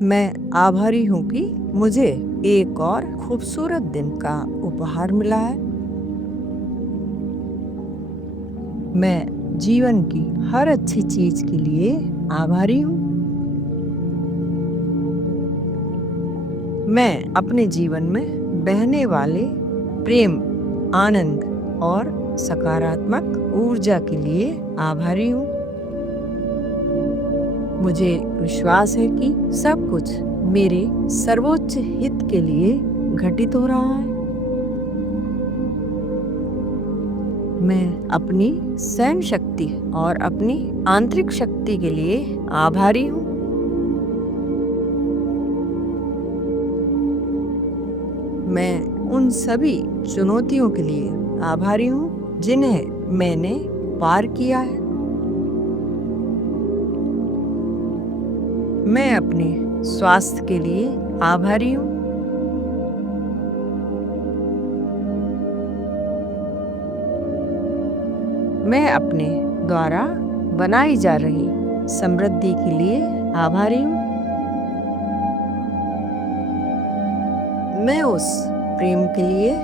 मैं आभारी हूँ कि मुझे एक और खूबसूरत दिन का उपहार मिला है। मैं जीवन की हर अच्छी चीज के लिए आभारी हूँ। मैं अपने जीवन में बहने वाले प्रेम, आनंद और सकारात्मक ऊर्जा के लिए आभारी हूँ। मुझे विश्वास है कि सब कुछ मेरे सर्वोच्च हित के लिए घटित हो रहा है। मैं अपनी सहन शक्ति और अपनी आंतरिक शक्ति के लिए आभारी हूँ। मैं उन सभी चुनौतियों के लिए आभारी हूँ जिन्हें मैंने पार किया है। मैं अपने स्वास्थ्य के लिए आभारी हूँ। मैं अपने द्वारा बनाई जा रही समृद्धि के लिए आभारी हूँ। मैं उस प्रेम के लिए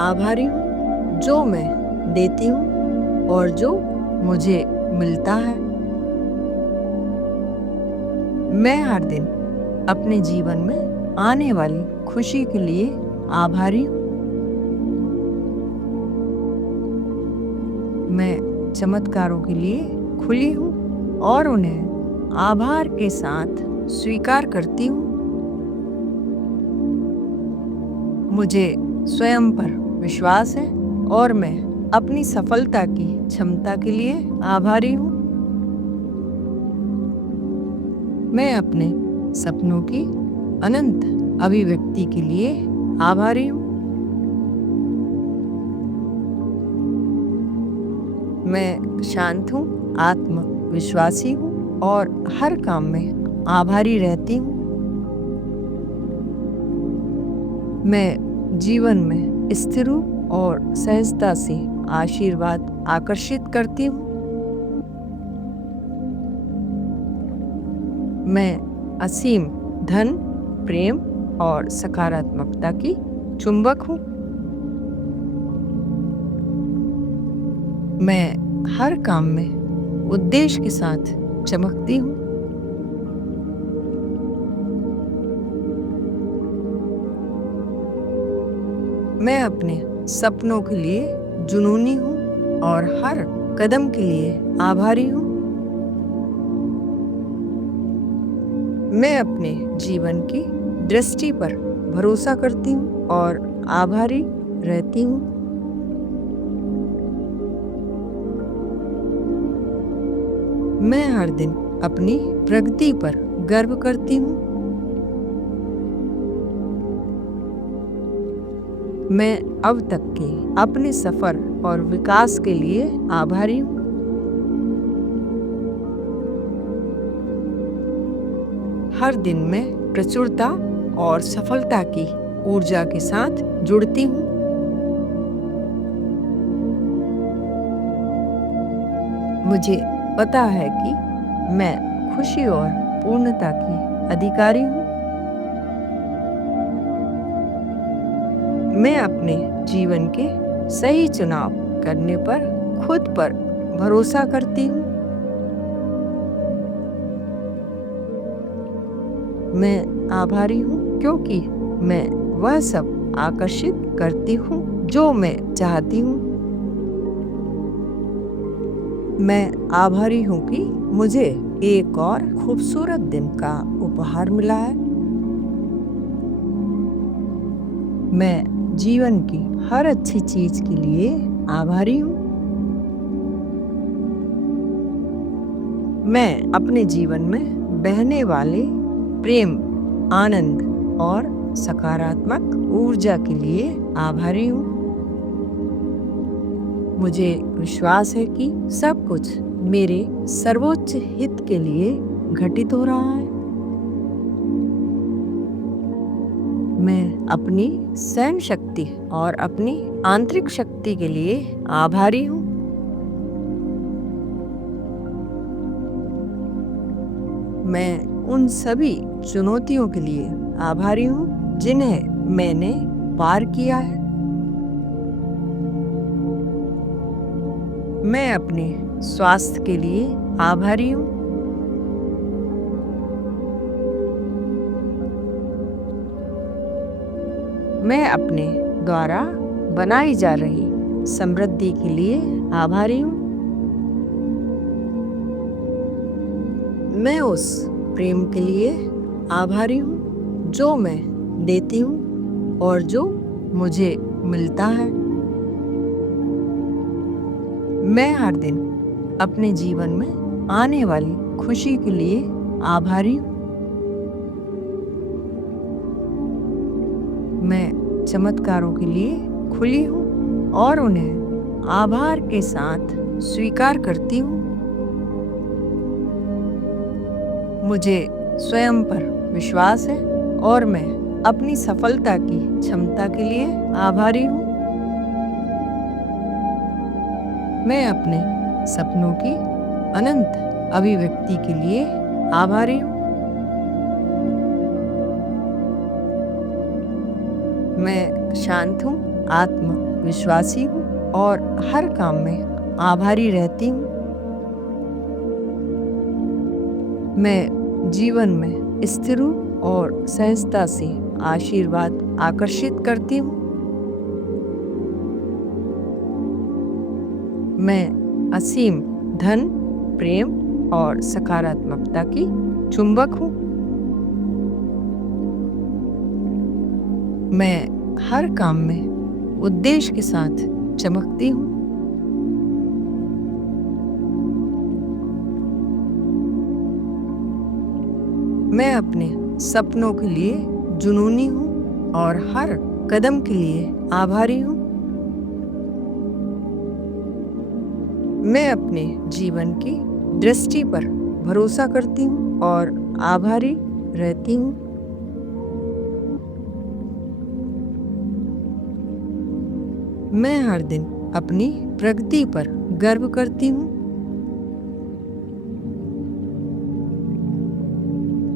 आभारी हूँ जो मैं देती हूँ और जो मुझे मिलता है। मैं हर दिन अपने जीवन में आने वाली खुशी के लिए आभारी हूँ। मैं चमत्कारों के लिए खुली हूँ और उन्हें आभार के साथ स्वीकार करती हूँ। मुझे स्वयं पर विश्वास है और मैं अपनी सफलता की क्षमता के लिए आभारी हूँ। मैं अपने सपनों की अनंत अभिव्यक्ति के लिए आभारी हूँ। मैं शांत हूँ, आत्मविश्वासी हूँ और हर काम में आभारी रहती हूँ। मैं जीवन में स्थिर हूँ और सहजता से आशीर्वाद आकर्षित करती हूँ। मैं असीम धन, प्रेम और सकारात्मकता की चुंबक हूँ। मैं हर काम में उद्देश्य के साथ चमकती हूँ। मैं अपने सपनों के लिए जुनूनी हूँ और हर कदम के लिए आभारी हूँ। मैं अपने जीवन की दृष्टि पर भरोसा करती हूँ और आभारी रहती हूँ। मैं हर दिन अपनी प्रगति पर गर्व करती हूँ। मैं अब तक के अपने सफर और विकास के लिए आभारी हूँ। हर दिन मैं प्रचुरता और सफलता की ऊर्जा के साथ जुड़ती हूँ। मुझे पता है कि मैं खुशी और पूर्णता की अधिकारी हूँ। मैं अपने जीवन के सही चुनाव करने पर खुद पर भरोसा करती हूँ। मैं आभारी हूँ क्योंकि मैं वह सब आकर्षित करती हूँ जो मैं चाहती हूँ। मैं आभारी हूँ कि मुझे एक और खूबसूरत दिन का उपहार मिला है। मैं जीवन की हर अच्छी चीज के लिए आभारी हूँ। मैं अपने जीवन में बहने वाले प्रेम, आनंद और सकारात्मक ऊर्जा के लिए आभारी हूँ। मुझे विश्वास है कि सब कुछ मेरे सर्वोच्च हित के लिए घटित हो रहा है। मैं अपनी सहन शक्ति और अपनी आंतरिक शक्ति के लिए आभारी हूँ। मैं उन सभी चुनौतियों के लिए आभारी हूँ जिन्हें मैंने पार किया है। मैं अपने स्वास्थ्य के लिए आभारी हूँ। मैं अपने द्वारा बनाई जा रही समृद्धि के लिए आभारी हूँ। मैं उस प्रेम के लिए आभारी हूँ जो मैं देती हूँ और जो मुझे मिलता है। मैं हर दिन अपने जीवन में आने वाली खुशी के लिए आभारी हूँ। मैं चमत्कारों के लिए खुली हूँ और उन्हें आभार के साथ स्वीकार करती हूँ। मुझे स्वयं पर विश्वास है और मैं अपनी सफलता की क्षमता के लिए आभारी हूँ। मैं अपने सपनों की अनंत अभिव्यक्ति के लिए आभारी हूँ। मैं शांत हूँ, आत्मविश्वासी हूँ और हर काम में आभारी रहती हूँ। मैं जीवन में स्थिर हूँ और सहजता से आशीर्वाद आकर्षित करती हूँ। मैं असीम धन, प्रेम और सकारात्मकता की चुंबक हूँ। मैं हर काम में उद्देश्य के साथ चमकती हूँ। मैं अपने सपनों के लिए जुनूनी हूँ और हर कदम के लिए आभारी हूँ। मैं अपने जीवन की दृष्टि पर भरोसा करती हूँ और आभारी रहती हूँ। मैं हर दिन अपनी प्रगति पर गर्व करती हूँ।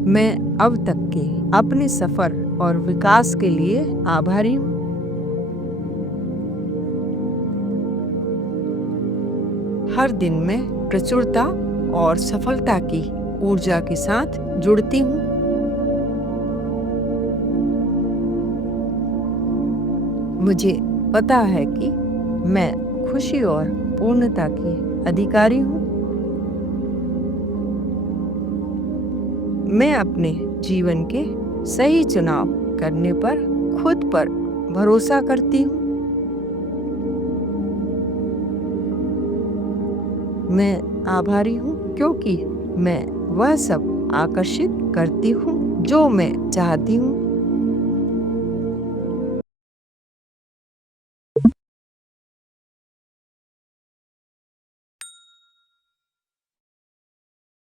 मैं अब तक के अपने सफर और विकास के लिए आभारी हूँ। हर दिन मैं प्रचुरता और सफलता की ऊर्जा के साथ जुड़ती हूँ। मुझे पता है कि मैं खुशी और पूर्णता की अधिकारी हूँ। मैं अपने जीवन के सही चुनाव करने पर खुद पर भरोसा करती हूँ। मैं आभारी हूँ क्योंकि मैं वह सब आकर्षित करती हूँ जो मैं चाहती हूँ।